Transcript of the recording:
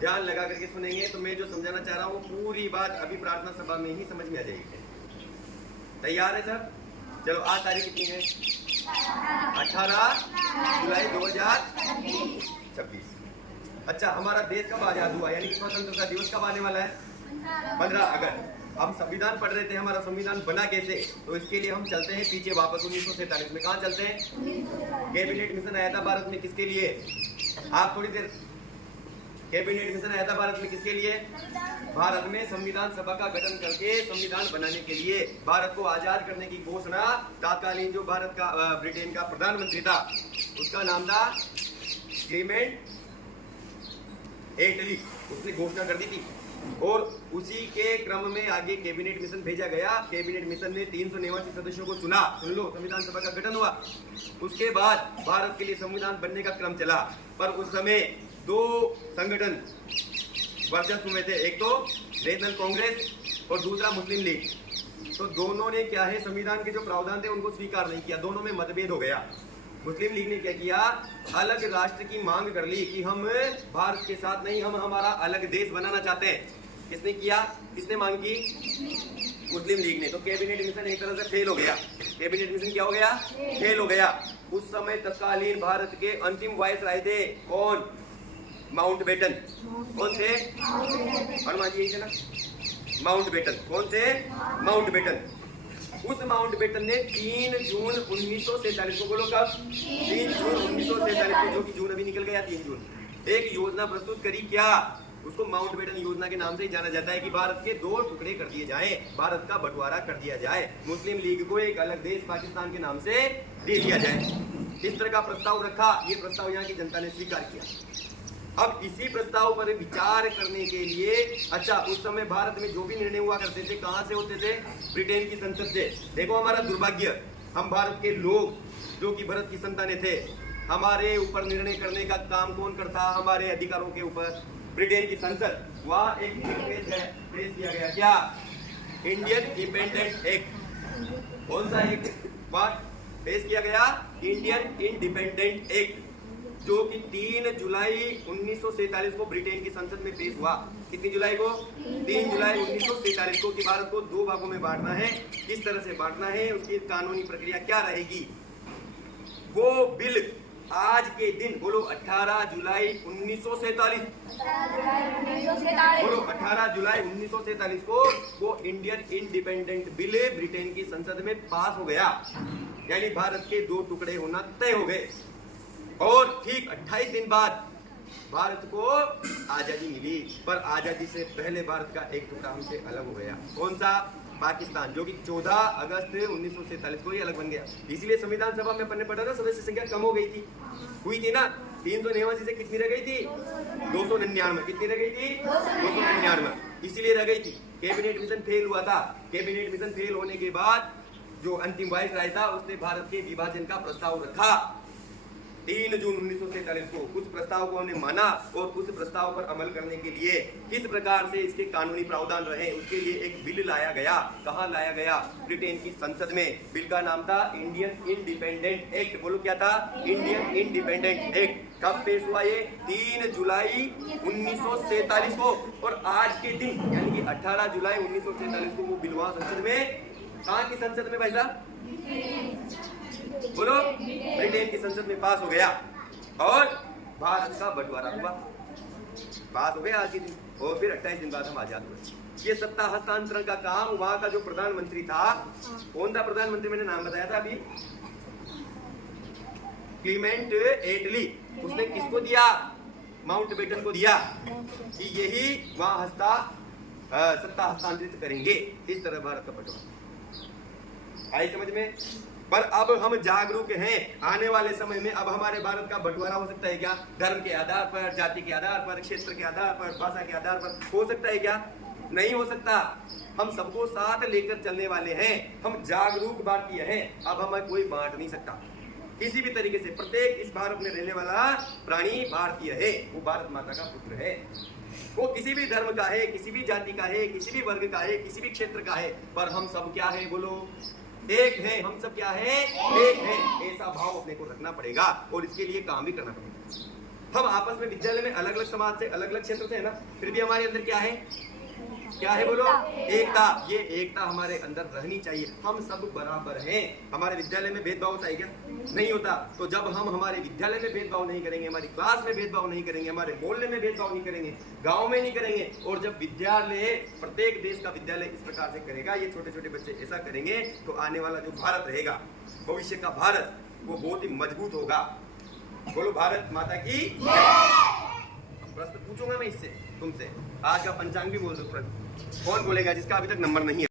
ध्यान लगा करके सुनेंगे तो मैं जो समझाना चाह रहा हूँ पूरी बात अभी प्रार्थना सभा में ही समझ में आ जाएगी। तैयार है सब? चलो आज तारीख कितनी है? 18 जुलाई 2026। अच्छा, हमारा देश कब आजाद हुआ, यानी कि स्वतंत्रता दिवस कब आने वाला है? 15 अगस्त। हम संविधान पढ़ रहे थे, हमारा संविधान बना कैसे, तो इसके लिए हम चलते हैं पीछे वापस 1947 में। कहाँ चलते हैं? कैबिनेट मिशन आया था भारत में, किसके लिए? आप थोड़ी देर, कैबिनेट मिशन आया था भारत में किसके लिए? भारत में संविधान सभा का गठन करके संविधान बनाने के लिए, भारत को आजाद करने की घोषणा तत्कालीन जो भारत का ब्रिटेन का प्रधानमंत्री था उसका नाम था क्लेमेंट एटली, उसने घोषणा कर दी थी। और उसी के क्रम में आगे कैबिनेट मिशन भेजा गया। कैबिनेट मिशन ने 389 सदस्यों को चुना। सुन लो, संविधान सभा का गठन हुआ। उसके बाद भारत के लिए संविधान बनने का क्रम चला, पर उस समय दो संगठन वर्चस्व में थे, एक तो नेशनल कांग्रेस और दूसरा मुस्लिम लीग। तो दोनों ने क्या है, संविधान के जो प्रावधान थे उनको स्वीकार नहीं किया, दोनों में मतभेद हो गया। मुस्लिम लीग ने क्या किया, अलग राष्ट्र की मांग कर ली कि हम भारत के साथ नहीं, हम हमारा अलग देश बनाना चाहते हैं। किसने किया, किसने मांग की? मुस्लिम लीग ने। तो कैबिनेट मिशन एक तरह से फेल हो गया। कैबिनेट मिशन क्या हो गया? फेल हो गया। उस समय तत्कालीन भारत के अंतिम वायसराय थे कौन? माउंटबेटन। कौन थे? हनुमान जी थे ना, माउंटबेटन। कौन थे? माउंटबेटन। उस माउंटबेटन ने 3 जून 1947 को, बोलो कब? 3 जून 1947 को, जो कि जून अभी निकल गया, 3 जून, एक योजना प्रस्तुत करी। क्या? उसको माउंटबेटन योजना के नाम से ही जाना जाता है कि भारत के 2 टुकड़े कर दिए जाएं, भारत का बंटवारा कर दिया जाए, मुस्लिम लीग को एक अलग देश पाकिस्तान के नाम से दे दिया जाए। इस तरह का प्रस्ताव रखा। ये प्रस्ताव यहाँ की जनता ने स्वीकार किया। अब इसी प्रस्ताव पर विचार करने के लिए, अच्छा, उस समय भारत में जो भी निर्णय हुआ करते थे कहाँ से होते थे? ब्रिटेन की संसद से। देखो हमारा दुर्भाग्य, हम भारत के लोग जो कि भारत की संतानें थे, हमारे ऊपर निर्णय करने का काम कौन करता? हमारे अधिकारों के ऊपर ब्रिटेन की संसद। वहाँ एक पेश किया गया, क्या? Indian independent act. कौन सा एक्ट पेश किया गया? इंडियन इंडिपेंडेंट एक्ट, जो कि 3 जुलाई 1947 को ब्रिटेन की संसद में पेश हुआ। कितनी जुलाई को? 3 जुलाई 1947 को, कि भारत को 2 भागों में बांटना है। किस तरह से बांटना है, उसकी कानूनी प्रक्रिया क्या रहेगी, वो बिल आज के दिन, बोलो 18 जुलाई 1947, बोलो 18 जुलाई 1947 को वो इंडियन इंडिपेंडेंट बिल ब्रिटेन की संसद में पास हो गया। यानी भारत के 2 टुकड़े होना तय हो गए। और ठीक 28 दिन बाद भारत को आजादी मिली, पर आजादी से पहले भारत का एक टुकड़ा हमसे अलग हो गया। कौन सा? पाकिस्तान, जो कि 14 अगस्त 1947 को ही अलग बन गया। इसीलिए संविधान सभा में अपन ने पढ़ा था, सदस्य संख्या कम हो गई थी, हुई थी ना, 389 से कितनी रह गई थी? 299। कितनी रह गई थी? 299। इसीलिए रह गई थी। कैबिनेट मिशन फेल हुआ था। कैबिनेट मिशन फेल होने के बाद जो अंतिम वायसराय था उसने भारत के विभाजन का प्रस्ताव रखा 3 जून 1947 को। उस प्रस्ताव को हमने माना और उस प्रस्ताव पर अमल करने के लिए किस प्रकार से इसके कानूनी प्रावधान रहे, उसके लिए एक बिल लाया गया। कहाँ लाया गया? ब्रिटेन की संसद में। बिल का नाम था इंडियन इंडिपेंडेंट एक्ट। बोलो क्या था? Indian independent act. कब पेश हुआ ये? 3 जुलाई 1947 को। और आज के दिन यानी कि 18 जुलाई 1947 को वो बिल हुआ संसद में। कहाँ की संसद में भाई साहब? बोलो, ब्रिटेन की संसद में पास हो गया और भारत का बंटवारा हुआ। पास हो गया आज के दिन, और फिर 28 दिन बाद हम आजाद हुए। ये सत्ता हस्तांतरण का काम वहां का जो प्रधानमंत्री था, कौन था प्रधानमंत्री? मैंने नाम बताया था अभी, क्लेमेंट एटली। उसने किसको दिया? माउंटबेटन को दिया कि यही वहां सत्ता हस्तांतरित करेंगे। इस तरह भारत का बंटवारा आई समझ में। पर अब हम जागरूक हैं। आने वाले समय में अब हमारे भारत का बंटवारा हो सकता है क्या? धर्म के आधार पर, जाति के आधार पर, क्षेत्र के आधार पर, भाषा के आधार पर हो सकता है क्या? नहीं हो सकता। हम सबको साथ लेकर चलने वाले हैं। हम जागरूक भारतीय हैं। अब हमें कोई बांट नहीं सकता किसी भी तरीके से। प्रत्येक इस भारत में रहने वाला प्राणी भारतीय है, वो भारत माता का पुत्र है। वो किसी भी धर्म का है, किसी भी जाति का है, किसी भी वर्ग का है, किसी भी क्षेत्र का है, पर हम सब क्या है? बोलो, एक है। हम सब क्या है? एक है। ऐसा भाव अपने को रखना पड़ेगा और इसके लिए काम भी करना पड़ेगा। हम आपस में विद्यालय में अलग अलग समाज से, अलग अलग क्षेत्र से है ना, फिर भी हमारे अंदर क्या है, क्या है बोलो, एकता। ये एकता हमारे अंदर रहनी चाहिए। हम सब बराबर हैं। हमारे विद्यालय में भेदभाव होता है क्या? नहीं होता। तो जब हम हमारे विद्यालय में भेदभाव नहीं करेंगे, हमारी क्लास में भेदभाव नहीं करेंगे, हमारे मोहल्ले में भेदभाव नहीं करेंगे, गांव में नहीं करेंगे, और जब विद्यालय, प्रत्येक देश का विद्यालय इस प्रकार से करेगा, ये छोटे छोटे बच्चे ऐसा करेंगे, तो आने वाला जो भारत रहेगा, भविष्य का भारत, वो बहुत ही मजबूत होगा। बोलो भारत माता की। प्रश्न पूछूंगा मैं इससे तुमसे, आज का पंचांग भी बोल दो। कौन बोलेगा जिसका अभी तक नंबर नहीं है?